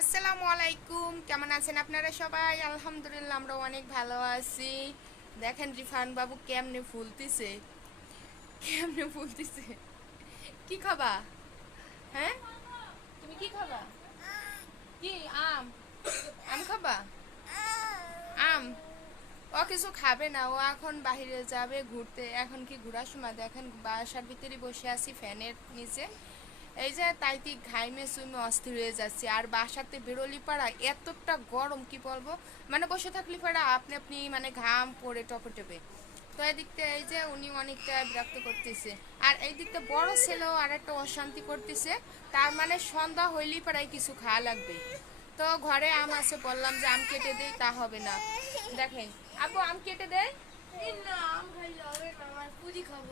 আসসালামু আলাইকুম কেমন আছেন আপনারা সবাই? আলহামদুলিল্লাহ আমরা অনেক ভালো আছি। দেখেন রিফান বাবু কেমনে ফুলতেছে। কেমনে ফুলতেছে। কি খাবা? হ্যাঁ? তুমি কি খাবা? কি, আম? আম খাবা? আম? ও কিছু খাবে না, ও এখন বাইরে যাবে ঘুরতে। এখন কি ঘোরার সময়? দেখেন বাসার ভিতরে বসে আছি, ফ্যানের নিচে। এই যে তাইতি ঘাইমে সুইমে অস্থির হয়ে যাচ্ছে। আর বাসাতে বেরোলি পাড়া এতটা গরম, কি বলব? মানে বসে থাকলি পাড়া, আপনি আপনি মানে ঘাম পড়ে টপে টপে। তো এদিকটা এই যে উনি অনেকটা বিরক্ত করতেছে। আর এই দিকটা বড় ছেলেও আর একটা অশান্তি করতেছে। তার মানে সন্ধ্যা হইলেই পাড়ায় কিছু খাওয়া লাগবে। তো ঘরে আম আছে, বললাম যে আম কেটে দেই, তা হবে না। দেখেন আপু আম কেটে দেয়? না, আম খাইলে হবে না, আমার পুরি খাব।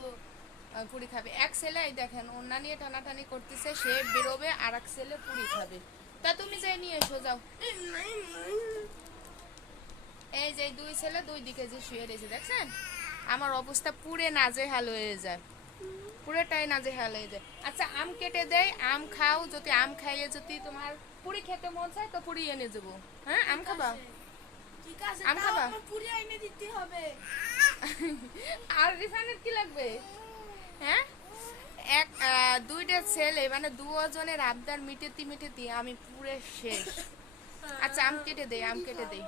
পুরি খাবে। এক ছেলে এই দেখেন অন্য নিয়ে টানাটানি করতেছে সে বেরোবে আর এক ছেলে পুরি খাবে। তা তুমি যাই নিয়ে এসো যাও। এই যে দুই ছেলে দুই দিকে যে শুয়ে রয়েছে দেখছেন? আমার অবস্থা পুরে নাজেহাল হয়ে যায়। পুরোটাই নাজেহাল হয়ে যায়। আচ্ছা আম কেটে দেয় আম খাও যদি আম খাইয়ে যদি তোমার পুরি খেতে মন চায় তো পুরি এনে দেবো। হ্যাঁ আম খাবা? ঠিক আছে আম খাবা? পুরি এনে দিতে হবে। আর রিফাইনের কি লাগবে? হ্যাঁ? এক দুইটা ছেলে মানে দুজনের আবদার মিটেতি মিটেতি, আমি পুরে শেষ। আচ্ছা আম কেটে দেই, আম কেটে দেই।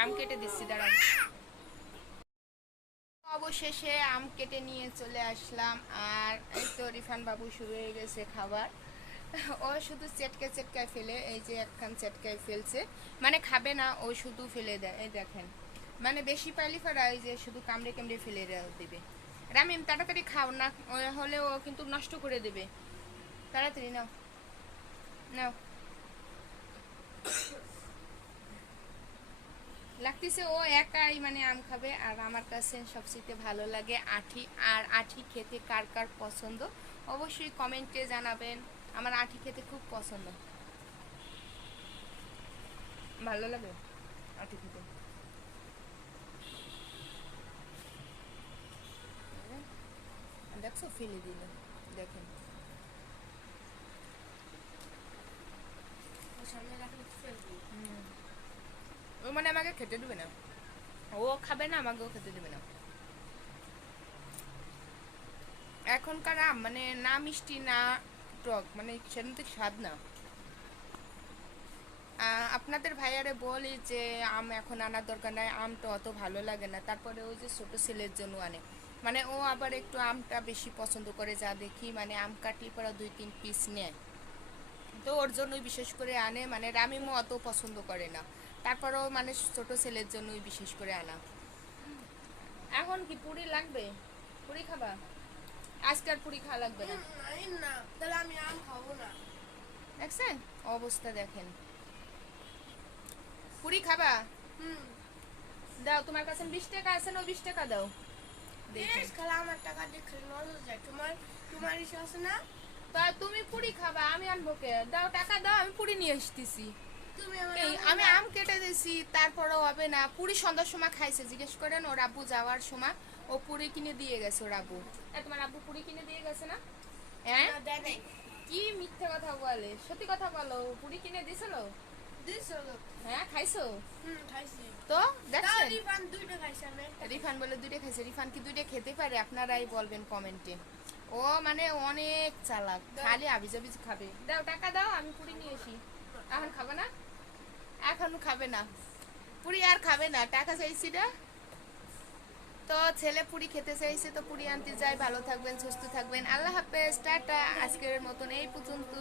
আম কেটে দিচ্ছি, দাঁড়ান। অবশেষে আম কেটে নিয়ে চলে আসলাম, আর এই তো রিফান বাবু শুরু হয়ে গেছে খাবার। ও শুধু চেটকে চেটকায় ফেলে, এই যে একখান চেটকায় ফেলছে। মানে খাবে না, ও শুধু ফেলে দেয়, এই দেখেন। মানে বেশি পাইলি ফেরা এই যে শুধু কামড়ে কামড়ে ফেলে দেবে। রামিম তাড়াতাড়ি খাও, না হলে ও কিন্তু নষ্ট করে দেবে। তাড়াতাড়ি নাও। নাও। লাগতেছে ও একাই মানে আম খাবে, আর আমার কাছে সবচেয়ে ভালো লাগে আঠি। আর আঠি খেতে কার কার পছন্দ? অবশ্যই কমেন্টে জানাবেন। আমার আঠি খেতে খুব পছন্দ। ভালো লাগে আঠি খেতে। দেখছ? ফেলে দেখেন। ও মানে আমাকে খেতে দেবে না। ও খাবে না আমাকেও খেতে দেবে না। এখনকার আম মানে না মিষ্টি না টক মানে সেরকম তো স্বাদ না। আপনাদের ভাইয়ারে বলি যে আম এখন আনার দরকার নাই আমটা অত ভালো লাগে না। তারপরে ওই যে ছোট ছেলের জন্য আনে। মানে ও আবার একটু আমটা বেশি পছন্দ করে যা দেখি মানে আম কাটলি পরে দুই তিন পিস নেয়। তো ওর জন্যই বিশেষ করে আনে মানে রামিমও অত পছন্দ করে না। তারপরেও মানে ছোট ছেলের জন্যই বিশেষ করে আনা। এখন কি পুরি লাগবে? পুরি খাবা? আজকে আর পুরি খাওয়া লাগবে না? তাহলে আমি আম খাব না। দেখছেন? অবস্থা দেখেন। পুরি খাবা? হুম। দাও তোমার কাছে বিশ টাকা আছে না বিশ টাকা দাও। বেশ খালা আমার টাকা দেখে নজর যায়। তোমার তোমার ইসে আছে না? তা তুমি পুরি খাবা আমি আনব কে? দাও টাকা দাও আমি পুরি নিয়ে আসতেছি। তুমি আমি আম কেটে দিয়েছি তারপরেও হবে না। পুরি সন্ধ্যার সময় খাইছে জিজ্ঞেস করেন ওর আব্বু যাওয়ার সময় ও পুরি কিনে দিয়ে গেছে ওর আব্বু। তোমার আব্বু পুরি কিনে দিয়ে গেছে না? হ্যাঁ? কি মিথ্যে কথা বলে? সত্যি কথা বলো পুরি কিনে দিছিল দিছো তো। হ্যাঁ খাইছো? তো দেখছেন রিফান বলে দুইটা খাইছে। রিফান কি দুইটা খেতে পারে? আপনারাই বলবেন কমেন্টে। ও মানে অনেক চালাক। খালি খাবে। দাও টাকা দাও আমি পুরি নিয়ে আসি। এখন খাবে না? এখন খাবে না। পুরি আর খাবে না। টাকা চাইছি না। তো ছেলে পুরি খেতে চাইছে তো পুরি আনতে যাই। ভালো থাকবেন সুস্থ থাকবেন। আল্লাহ হাফেজ। টাটা। আজকের মতন এই পর্যন্ত।